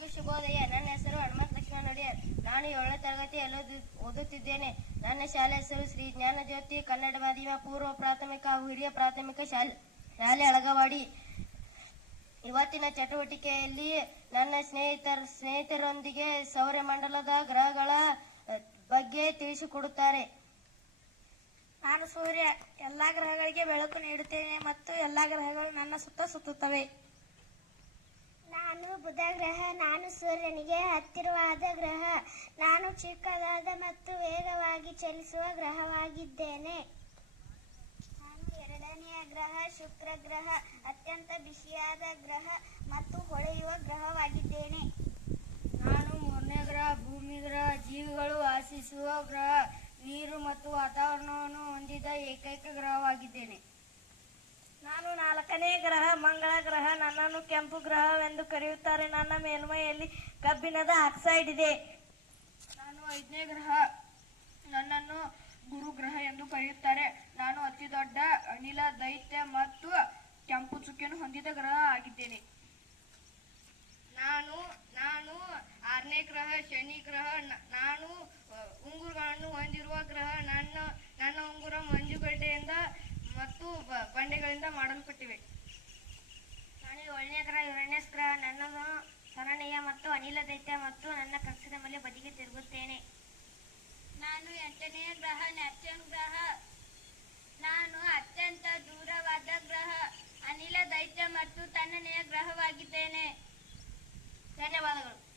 ಎಲ್ಲರಿಗೂ ಶುಭೋದಯ ನನ್ನ ಹೆಸರು ಹನುಮಂತ ಲಕ್ಷ್ಮಣ ಒಡೆಯರ್ ನಾನು ಏಳನೇ ತರಗತಿಯಲ್ಲಿ ಓದು- ಓದುತ್ತಿದ್ದೇನೆ. ನನ್ನ ಶಾಲೆ ಹೆಸರು ಶ್ರೀ ಜ್ಞಾನ ಜ್ಯೋತಿ ಕನ್ನಡ ಮಾಧ್ಯಮ ಪೂರ್ವ ಪ್ರಾಥಮಿಕ ಹಾಗೂ ಹಿರಿಯ ಪ್ರಾಥಮಿಕ ಶಾಲೆ ಶಾಲೆ ಅಳಗವಾಡಿ. ಇವತ್ತಿನ ಚಟುವಟಿಕೆಯಲ್ಲಿ ನನ್ನ ಸ್ನೇಹಿತರ ಸ್ನೇಹಿತರೊಂದಿಗೆ ಸೌರಮಂಡಲದ ಗ್ರಹಗಳ ಬಗ್ಗೆ ತಿಳಿಸಿಕೊಡುತ್ತಾರೆ. ನಾನು ಸೂರ್ಯ, ಎಲ್ಲಾ ಗ್ರಹಗಳಿಗೆ ಬೆಳಕು ನೀಡುತ್ತೇನೆ ಮತ್ತು ಎಲ್ಲಾ ಗ್ರಹಗಳು ನನ್ನ ಸುತ್ತ ಸುತ್ತುತ್ತವೆ. ನಾನು ಬುಧ ಗ್ರಹ ನಾನು ಸೂರ್ಯನಿಗೆ ಹತ್ತಿರವಾದ ಗ್ರಹ. ನಾನು ಚಿಕ್ಕದಾದ ಮತ್ತು ವೇಗವಾಗಿ ಚಲಿಸುವ ಗ್ರಹವಾಗಿದ್ದೇನೆ. ನಾನು ಎರಡನೆಯ ಗ್ರಹ ಶುಕ್ರ ಗ್ರಹ ಅತ್ಯಂತ ಬಿಸಿಯಾದ ಗ್ರಹ ಮತ್ತು ಹೊಳೆಯುವ ಗ್ರಹವಾಗಿದ್ದೇನೆ ನಾನು ಮೂರನೇ ಗ್ರಹ ಭೂಮಿ ಗ್ರಹ ಜೀವಿಗಳು ವಾಸಿಸುವ ಗ್ರಹ ನೀರು ಮತ್ತು ವಾತಾವರಣವನ್ನು ಹೊಂದಿದ ಏಕೈಕ ಗ್ರಹವಾಗಿದ್ದೇನೆ ನಾನು ನಾಲ್ಕನೇ ಗ್ರಹ ಮಂಗಳ ಗ್ರಹ ನನ್ನನ್ನು ಕೆಂಪು ಗ್ರಹವೆಂದು ಕರೆಯುತ್ತಾರೆ. ನನ್ನ ಮೇಲ್ಮೈಯಲ್ಲಿ ಕಬ್ಬಿಣದ ಆಕ್ಸೈಡ್ ಇದೆ. ನಾನು ಐದನೇ ಗ್ರಹ, ನನ್ನನ್ನು ಗುರು ಗ್ರಹ ಎಂದು ಕರೆಯುತ್ತಾರೆ. ನಾನು ಅತಿ ದೊಡ್ಡ, ಅನಿಲ, ದೈತ್ಯ ಮತ್ತು ಕೆಂಪು ಚುಕ್ಕಿಯನ್ನು ಹೊಂದಿದ ಗ್ರಹ ಆಗಿದ್ದೇನೆ. ನಾನು ನಾನು ಆರನೇ ಗ್ರಹ, ಶನಿ ಗ್ರಹ ನಾನು ಉಂಗುರಗಳನ್ನು ಹೊಂದಿರುವ ಗ್ರಹ, ನನ್ನ ನನ್ನ ಉಂಗುರ ಮಂಜುಗಡ್ಡೆಯಿಂದ ಮತ್ತು ಬಂಡೆಗಳಿಂದ ಮಾಡಲ್ಪಟ್ಟಿವೆ. ಗ್ರಹ ಯುರೇನಸ್ ಗ್ರಹ ನನ್ನದು ಸರಣಿಯ ಮತ್ತು ಅನಿಲ ದೈತ್ಯ ಮತ್ತು ನನ್ನ ಕಕ್ಷದ ಮೇಲೆ ಬದಿಗೆ ತಿರುಗುತ್ತೇನೆ. ನಾನು ಎಂಟನೆಯ ಗ್ರಹ ನೆಪ್ಚೂನ್ ಗ್ರಹ. ನಾನು ಅತ್ಯಂತ ದೂರವಾದ ಗ್ರಹ ಅನಿಲ ದೈತ್ಯ ಮತ್ತು ತಣ್ಣನೆಯ ಗ್ರಹವಾಗಿದ್ದೇನೆ. ಧನ್ಯವಾದಗಳು.